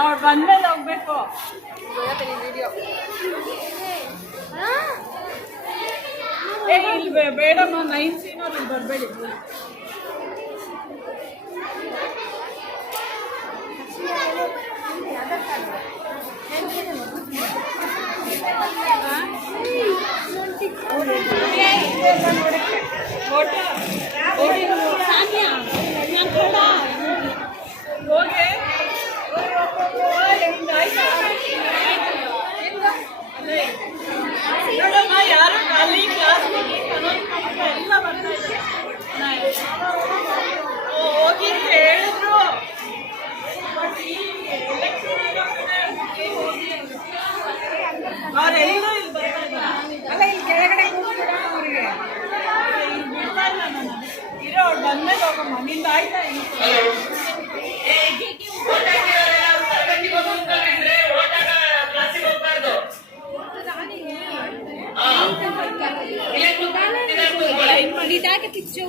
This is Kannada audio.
ಅವ್ರು ಬಂದ್ಮೇಲೆ ಹೋಗ್ಬೇಕು. ವಿಡಿಯೋ ಇಲ್ಲಿ ಬೇಡಮ್ಮ 9 ಸೀನವ್ರು ಇಲ್ಲಿ ಬರಬೇಡಿ. ನೋಡಮ್ಮ ಯಾರು ಖಾಲಿ ಕ್ಲಾಸ್ ಎಲ್ಲ ಬರ್ತಾ ಇದ್ದಾರೆ. ಹೋಗಿ ಅಂತ ಹೇಳಿದ್ರು ಅವರೆಲ್ಲರೂ ಇಲ್ಲಿ ಬರ್ತಾ ಇದ್ದಾರೆ. ಅಲ್ಲ ಇಲ್ಲಿ ಕೆಳಗಡೆ ಕೂತ್ಬಿಡ ಅವರಿಗೆ ಇಲ್ಲಿ ಬಿಡ್ತಾ ಇಲ್ಲ. ನಾನು ಇರೋ ಅವ್ರು ಬಂದ್ಮೇಲೆ ಹೋಗಮ್ಮ. ನಿಂದ ಆಯ್ತಾ? ಇದಾಕೆ ಪಿಕ್ಚರ್